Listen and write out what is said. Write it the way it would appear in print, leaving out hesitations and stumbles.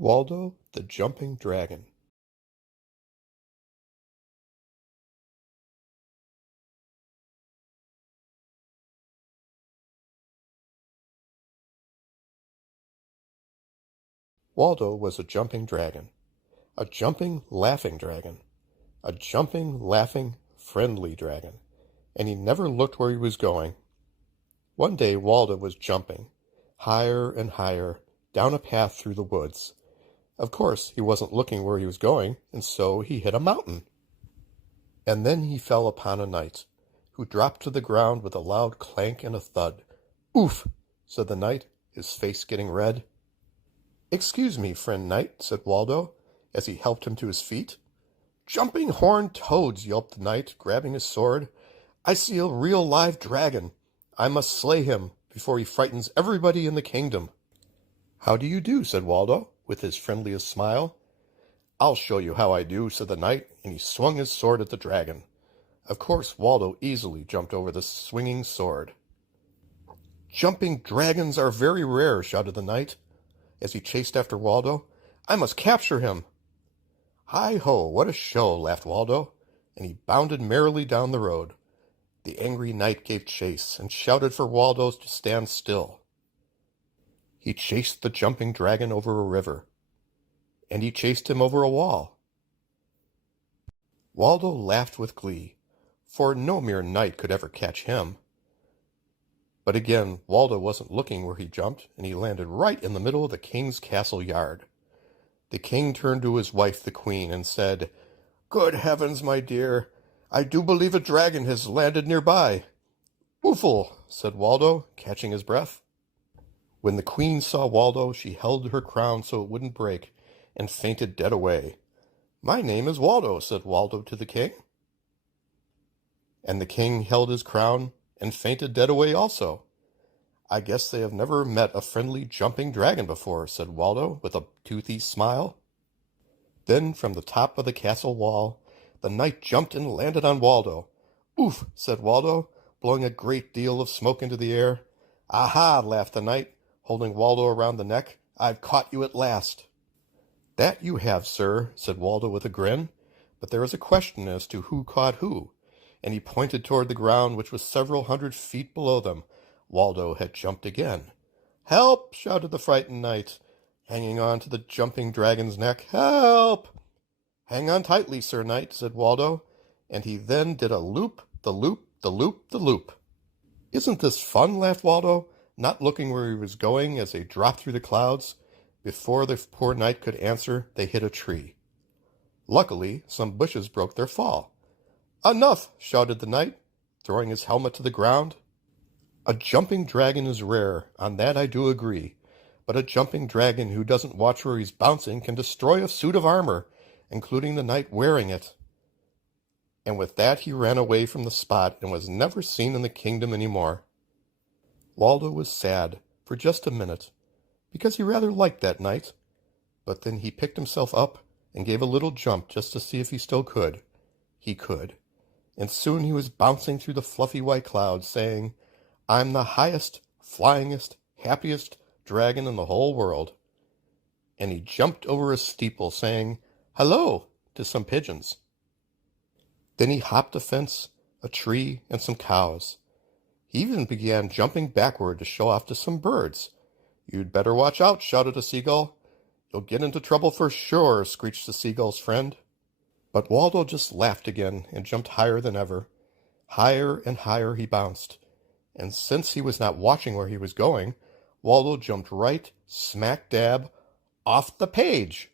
Waldo the Jumping Dragon. Waldo was a jumping dragon, a jumping, laughing dragon, a jumping, laughing, friendly dragon, and he never looked where he was going. One day Waldo was jumping, higher and higher, down a path through the woods. Of course, he wasn't looking where he was going, and so he hit a mountain. And then he fell upon a knight, who dropped to the ground with a loud clank and a thud. "Oof!" said the knight, his face getting red. "Excuse me, friend knight," said Waldo, as he helped him to his feet. "Jumping horned toads," yelped the knight, grabbing his sword. "I see a real live dragon. I must slay him before he frightens everybody in the kingdom." "How do you do?" said Waldo, with his friendliest smile. "I'll show you how I do," said the knight, and he swung his sword at the dragon. Of course, Waldo easily jumped over the swinging sword. "Jumping dragons are very rare," shouted the knight, as he chased after Waldo. "I must capture him." "Hi-ho, what a show!" laughed Waldo, and he bounded merrily down the road. The angry knight gave chase, and shouted for Waldo to stand still. He chased the jumping dragon over a river, and he chased him over a wall. Waldo laughed with glee, for no mere knight could ever catch him. But again, Waldo wasn't looking where he jumped, and he landed right in the middle of the king's castle yard. The king turned to his wife, the queen, and said, "Good heavens, my dear, I do believe a dragon has landed nearby." "Oofle," said Waldo, catching his breath. When the queen saw Waldo, she held her crown so it wouldn't break, and fainted dead away. "My name is Waldo," said Waldo to the king. And the king held his crown and fainted dead away also. "I guess they have never met a friendly jumping dragon before," said Waldo, with a toothy smile. Then from the top of the castle wall, the knight jumped and landed on Waldo. "Oof!" said Waldo, blowing a great deal of smoke into the air. "Aha!" laughed the knight, holding Waldo around the neck. "I've caught you at last." "That you have, sir," said Waldo with a grin, "but there is a question as to who caught who," and he pointed toward the ground, which was several hundred feet below them. Waldo had jumped again. "Help!" shouted the frightened knight, hanging on to the jumping dragon's neck. "Help!" "Hang on tightly, Sir Knight," said Waldo, and he then did a loop, the loop, the loop, the loop. "Isn't this fun?" laughed Waldo, not looking where he was going as they dropped through the clouds. Before the poor knight could answer, they hit a tree. Luckily, some bushes broke their fall. "Enough!" shouted the knight, throwing his helmet to the ground. "A jumping dragon is rare, on that I do agree, but a jumping dragon who doesn't watch where he's bouncing can destroy a suit of armor, including the knight wearing it." And with that he ran away from the spot and was never seen in the kingdom any more. Waldo was sad for just a minute, because he rather liked that knight, but then he picked himself up and gave a little jump just to see if he still could. He could, and soon he was bouncing through the fluffy white clouds, saying, "I'm the highest, flyingest, happiest dragon in the whole world." And he jumped over a steeple, saying, "Hello," to some pigeons. Then he hopped a fence, a tree, and some cows. He even began jumping backward to show off to some birds. "You'd better watch out," shouted a seagull. "You'll get into trouble for sure," screeched the seagull's friend. But Waldo just laughed again and jumped higher than ever. Higher and higher he bounced, and since he was not watching where he was going, Waldo jumped right smack dab off the page.